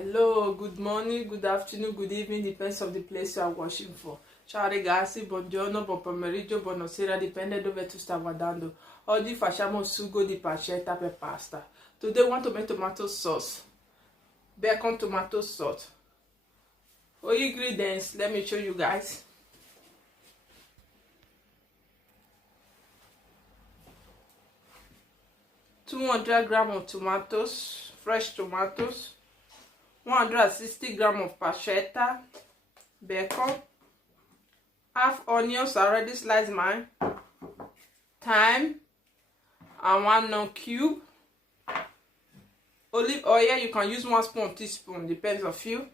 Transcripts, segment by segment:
Hello, good morning, good afternoon, good evening, depends on the place you are watching for. Ciao ragazzi, buongiorno, buon pomeriggio, buonasera, dipende dove tu stai guardando. Oggi facciamo sugo di pancetta per pasta. Today we want to make tomato sauce. Bacon tomato sauce. For ingredients, let me show you guys. $200 of tomatoes, fresh tomatoes. 160 grams of pancetta, bacon, half onions, already sliced mine, thyme, and 1 onion cube, olive oil, you can use 1 teaspoon, depends on you,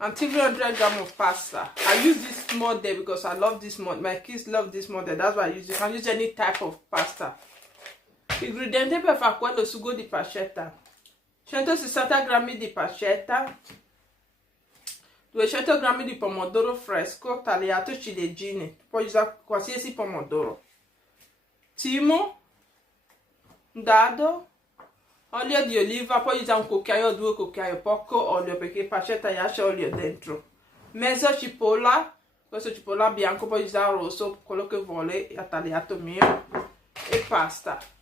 and 300 grams of pasta. I use this model because I love this model. My kids love this model, that's why I use it. You can use any type of pasta. Ingredienti per fare quello sugo di pancetta: 160 grammi di pancetta, 200 grammi di pomodoro fresco tagliato ciliegine, puoi usare qualsiasi pomodoro, timo, dado, olio di oliva, puoi usare un cucchiaio o 2 cucchiai, poco olio perché pancetta lascia olio dentro, mezzo cipolla, questo cipolla bianco, puoi usare rosso, quello che vuole, tagliato mio, e pasta.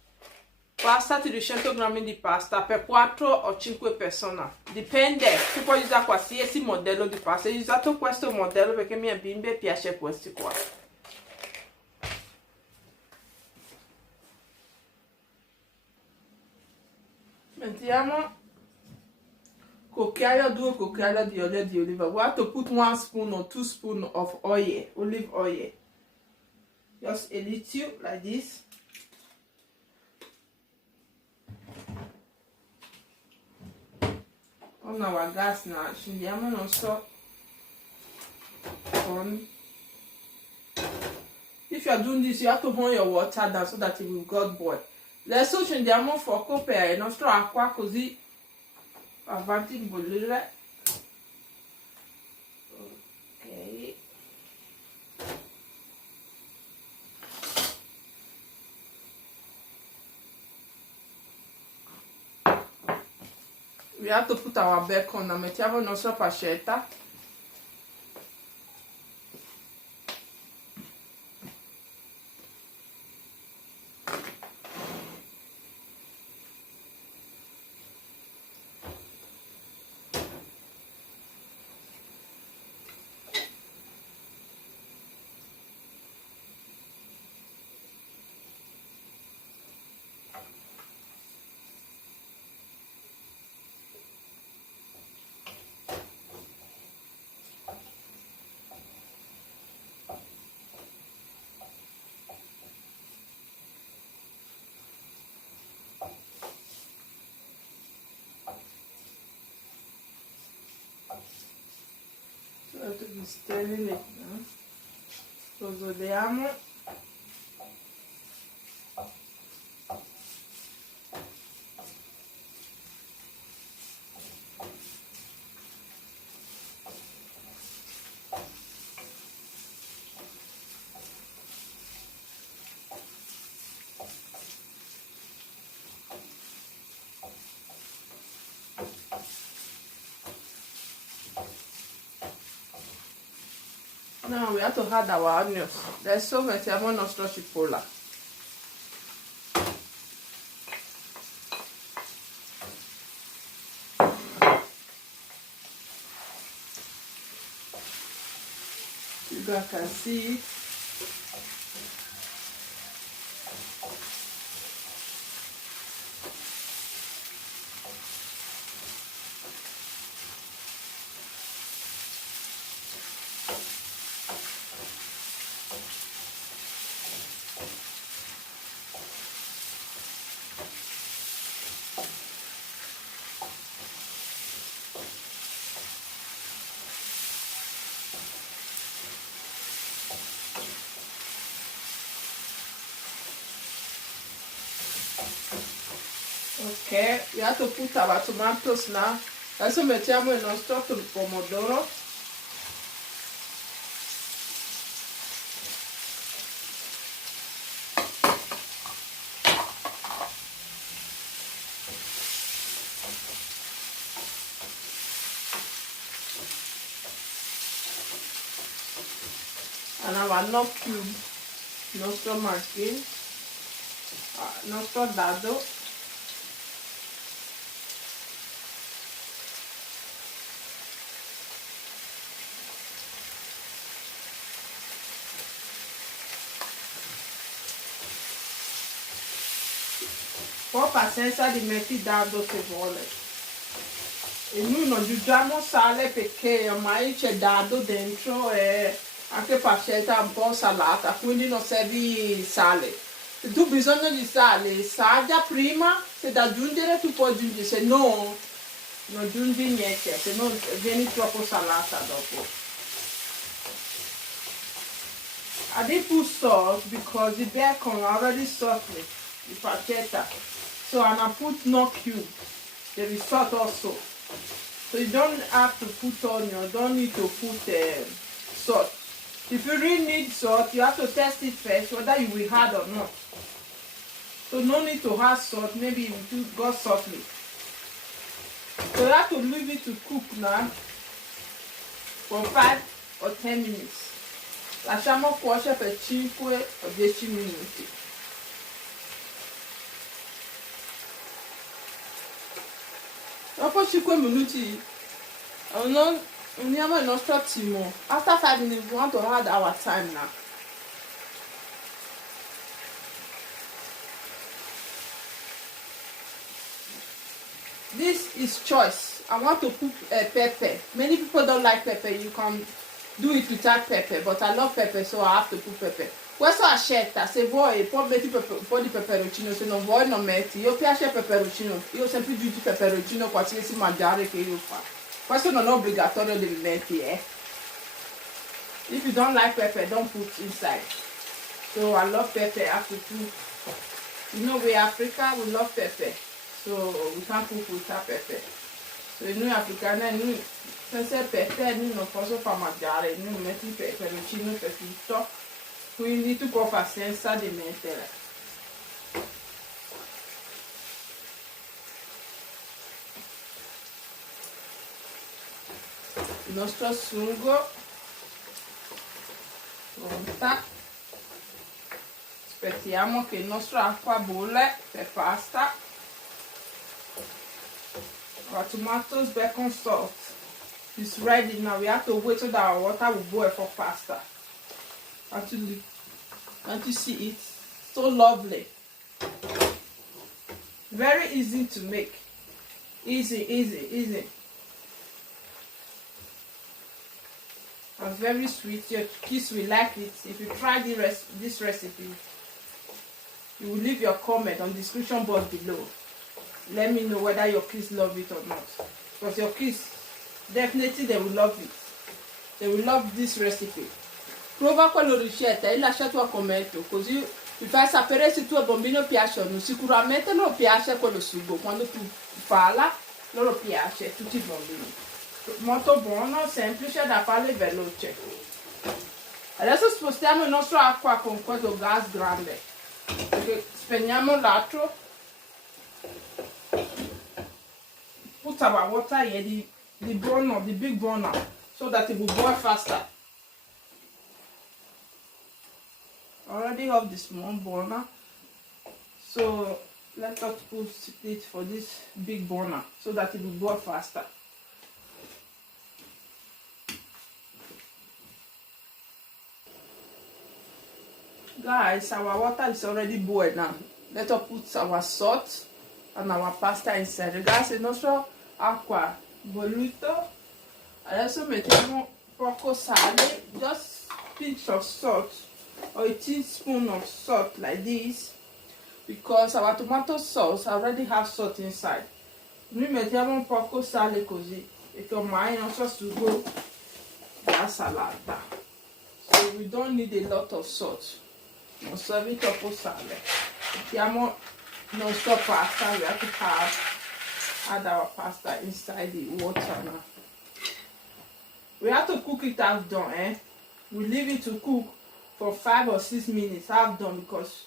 Pasta di 200 grammi di pasta per 4 o 5 persone, dipende, tu puoi usare qualsiasi modello di pasta. Ho usato questo modello perché a mia bimba piace questi qua. Mettiamo cucchiaio, 2 cucchiai di olio di oliva. We have to put 1 spoon or 2 spoons of oil, olive oil, just a little like this. On our gas now, scendiamo non so on. If you are doing this, you have to hold your water down so that it will get boil. Adesso scendiamo fuoco per il nostro acqua, così avanti a bollire. Ok. We have to put our bacon. Mettiamo la nostra pancetta. So have to be stirring it now. Rosoliamo. Now we have to add our onions. Adesso mettiamo il nostro cipolla. You guys can see it. Ok, we have to put our tomatoes now. Adesso mettiamo il nostro pomodoro. and our knock cube, nostro marching, nostro dado. Por pazienza di metti dado se vuole. E noi non aggiungiamo sale perché ormai c'è dado dentro e anche pancetta un po' salata, quindi non serve sale. Se tu hai bisogno di sale, assaggia prima, se da aggiungere tu puoi aggiungere, se no non aggiungi niente, se no viene troppo salata dopo. I did put salt because the bacon already salted, the pancetta. So and I put no cube, there is salt also. So you don't have to put onion, don't need to put salt. If you really need salt, you have to test it first whether you will add or not. So no need to add salt, maybe you got salty. So you have to leave it to cook now for 5 or 10 minutes. Lasciamo cuocere per 5 o 10 minuti. Dopo 5 minuti, uniamo il nostro timo. After 5 minutes, we want to add our thyme now. This is choice. I want to put pepper. Many people don't like pepper. You can do it without pepper, but I love pepper, so I have to put pepper. Questa è scelta, se vuoi puoi metti un po' di peperoncino, se non vuoi non metti. Io piace il peperoncino, io ho sempre giunto il peperoncino qualsiasi mangiare che io fa. Questo non è obbligatorio devi mettere, If you don't like pepper, don't put inside. So I love pepper, I have to put. You know, we Africa, we love pepper. So we can't cook without pepper. So noi africani, noi senza pepper noi non posso far mangiare, noi metti il peperoncino per tutto. Quindi tu puoi fare senza di mettere. Il nostro sugo pronta. Aspettiamo che il nostro acqua bolle per pasta. Our tomatoes, bacon, salt is ready now. We have to wait so that our water will boil for pasta. Can't you see it? So lovely. Very easy to make. Easy. And very sweet. Your kids will like it. If you try this recipe, you will leave your comment on the description box below. Let me know whether your kids love it or not. Because your kids, definitely they will love it. They will love this recipe. Prova quella ricetta e lascia il tuo commento, così mi fai sapere se tuo bambino piace o no. Sicuramente loro piace quello sugo, quando tu parla loro piace, tutti i bambini. Molto buono, semplice da fare veloce. Adesso spostiamo il nostro acqua con questo gas grande. Spegniamo l'altro. Put our water here, the burner, the big burner, so that it will boil faster. Already have the small burner, so let us put it for this big burner so that it will boil faster. Guys, our water is already boiled now. Let us put our salt and our pasta inside. Ragazzi, il nostro acqua bollito. Adesso mettiamo poco sale, just pinch of salt or a teaspoon of salt like this, because our tomato sauce already have salt inside. Noi mettiamo un poco sale così, perché ormai il nostro sugo è salata. So we don't need a lot of salt. Non serve troppo sale. Mettiamo il nostro pasta. We have to add our pasta inside the water now. We have to cook it half done, We leave it to cook for 5 or 6 minutes, half done, because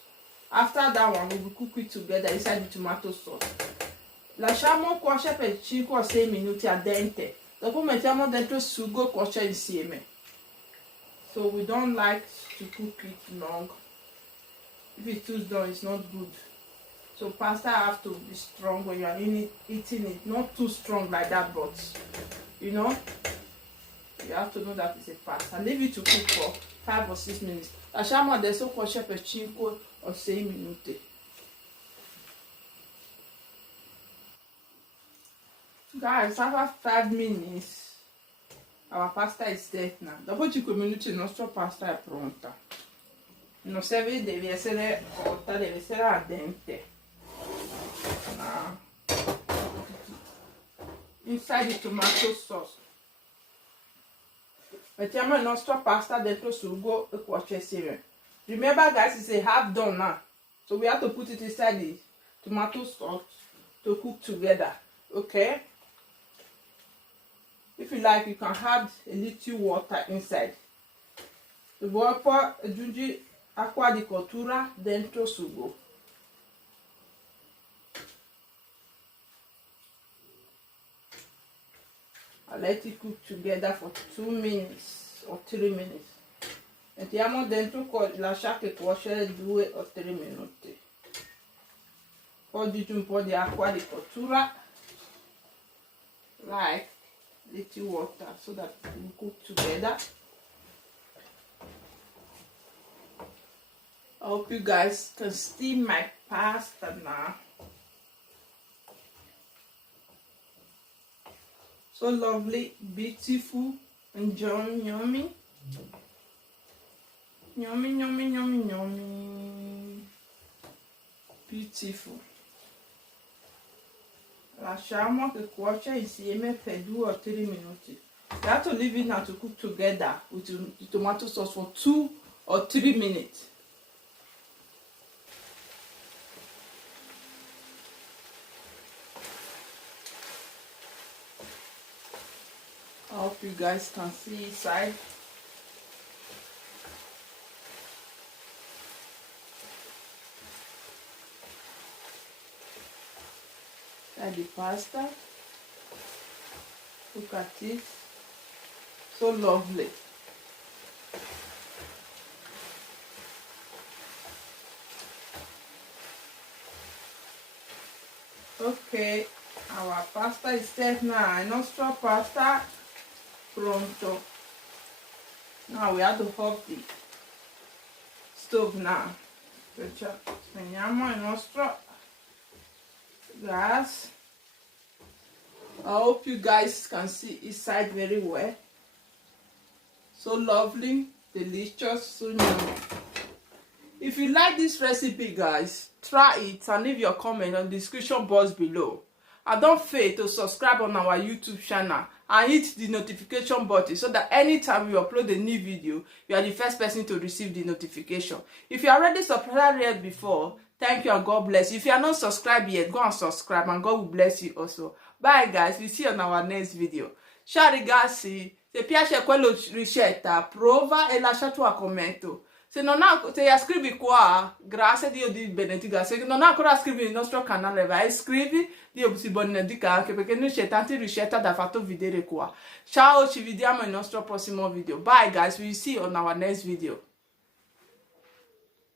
after that one we will cook it together inside the tomato sauce. Lasciamo cuocere per 5 o 6 minuti a dente. Dopo mettiamo dentro il sugo e cuoce insieme. So we don't like to cook it long. If it's too long, it's not good. So pasta have to be strong when you are eating it. Not too strong like that, but you know, you have to know that it's a pasta. Leave it to cook for 5 or 6 minutes. Lasciamo adesso cuocere per 5 o 6 minuti. Guys, after 5 minutes, our pasta is set now. Dopo 5 minuti il nostro pasta è pronta. Non serve, deve essere cotta, deve essere al dente. Now, inside the tomato sauce. Mettiamo il nostro pasta dentro sugo e cuoce insieme. Remember guys, it's a half done now. So we have to put it inside the tomato sauce to cook together. Okay? If you like, you can add a little water inside. Dopo aggiungi acqua di cottura dentro sugo. I let it cook together for 2 minutes or 3 minutes. Mettiamo dentro, lascia che cuocere 2 o 3 minuti. Poi aggiungi un po' di acqua di cottura, like little water, so that it will cook together. I hope you guys can see my pasta now. So lovely, beautiful, and yummy. Yummy, yummy, yummy, yummy. Beautiful. Lasciamo che cuoce insieme per 2 o 3 minuti. You have to leave it now to cook together with the tomato sauce for 2 or 3 minutes. I hope you guys can see inside. Add the pasta. Look at it. So lovely. Okay, our pasta is set now. Il nostro pasta pronto. Now we have to off the stove now. Spegniamo il nostro gas. I hope you guys can see inside very well. So lovely, delicious, so yummy. If you like this recipe guys, try it and leave your comment on the description box below. And don't fail to subscribe on our YouTube channel and hit the notification button so that anytime we upload a new video, you are the first person to receive the notification. If you are already subscribed yet before, thank you and God bless you. If you are not subscribed yet, go and subscribe and God will bless you also. Bye guys, we see you on our next video. Ciao ragazzi, se piace quello ricetta, prova e lascia tuo commento. Se non ha, se iscrivi qua, grazie Dio di benedica. Se non ha ancora iscrivi il nostro canale, vai iscrivi, Dio si benedica anche perché noi c'è tante ricette da fatto vedere qua. Ciao, ci vediamo nel nostro prossimo video. Bye guys, we see you on our next video.